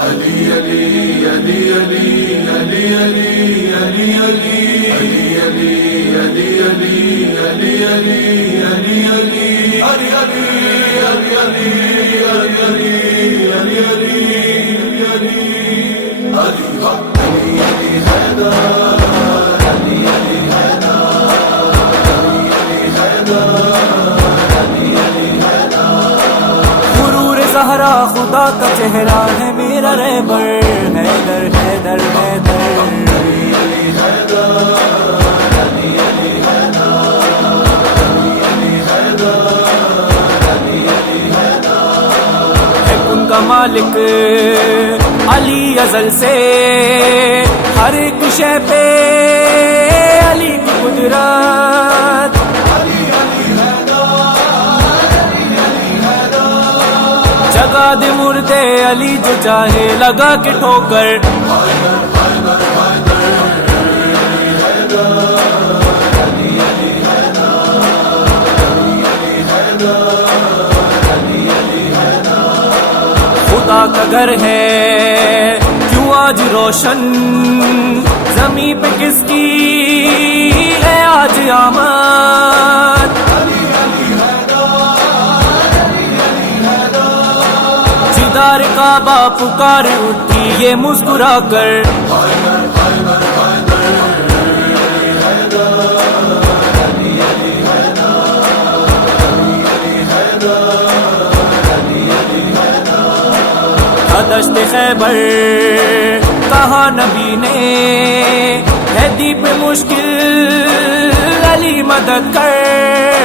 علی علی علی علی علی علی علی علی علی علی علی علی علی علی زہرا خدا کا چہرہ ہے میرا رہبر حیدر حیدر حیدر ہے ان کا مالک علی ازل سے ہر ایک شے پہ علی کی قدرت جگا دے مردے علی جو چاہے لگا کے ٹھوکر خدا کا گھر ہے کیوں آج روشن زمین پہ کس کی ہے آج آمد دیدار کعبہ پکار اٹھی یہ مسکرا کر دشت خیبر کہا نبی نے ہے دیپ مشکل علی مدد کر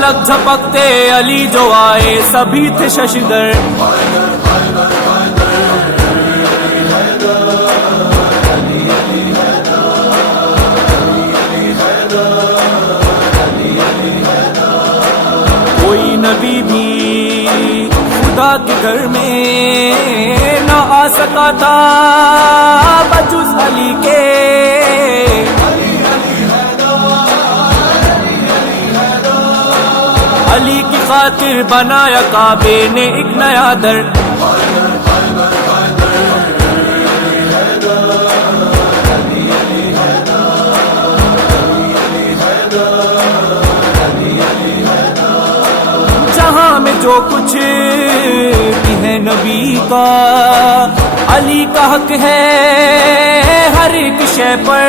پلک جھپکتے علی جو آئے سبھی تھے ششدر کوئی نبی بھی خدا کے گھر میں نہ آ سکا تھا بجز علی کے علی کی خاطر بنایا کعبے نے ایک نیا در جہاں میں جو کچھ بھی ہے نبی کا علی کا حق ہے ہر ایک شے پر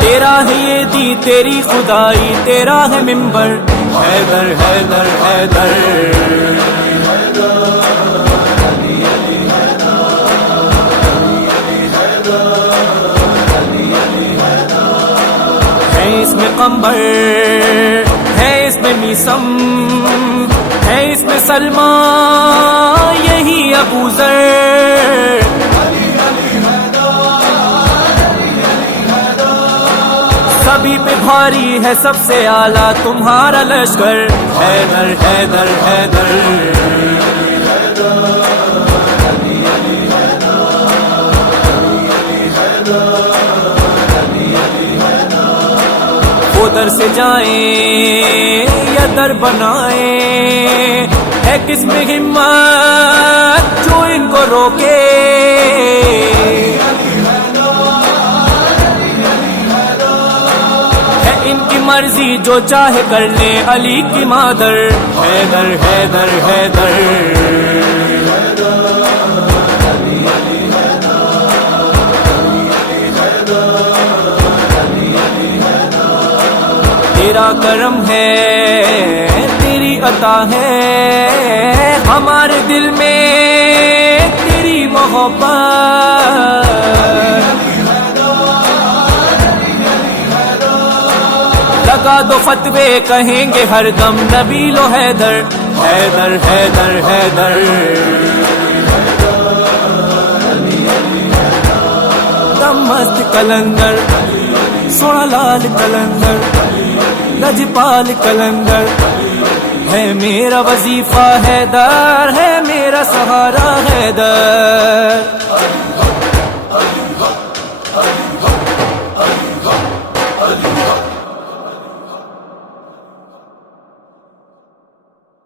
تیرا ہے یہ دی تیری خدائی تیرا ہے منبر حیدر حیدر حیدر ہے اس میں قمبر ہے اس میں میسم ہے اس میں سلمہ یہی ابو ذر سبھی پہ بھاری ہے سب سے اعلیٰ تمہارا لشکر حیدر حیدر حیدر وہ در سے جائیں یا در بنائیں ہے کس میں ہمت جو ان کو روکے مرضی جو چاہے کر لے علی کی مادر حیدر حیدر حیدر تیرا کرم ہے تیری عطا ہے ہمارے دل میں تیری محبت لگا دو فتوے کہیں گے ہر دم نبیل و حیدر حیدر حیدر حیدر دم مست کلندر سونا لال کلندر لجپال کلندر ہے میرا وظیفہ حیدر ہے میرا سہارا حیدر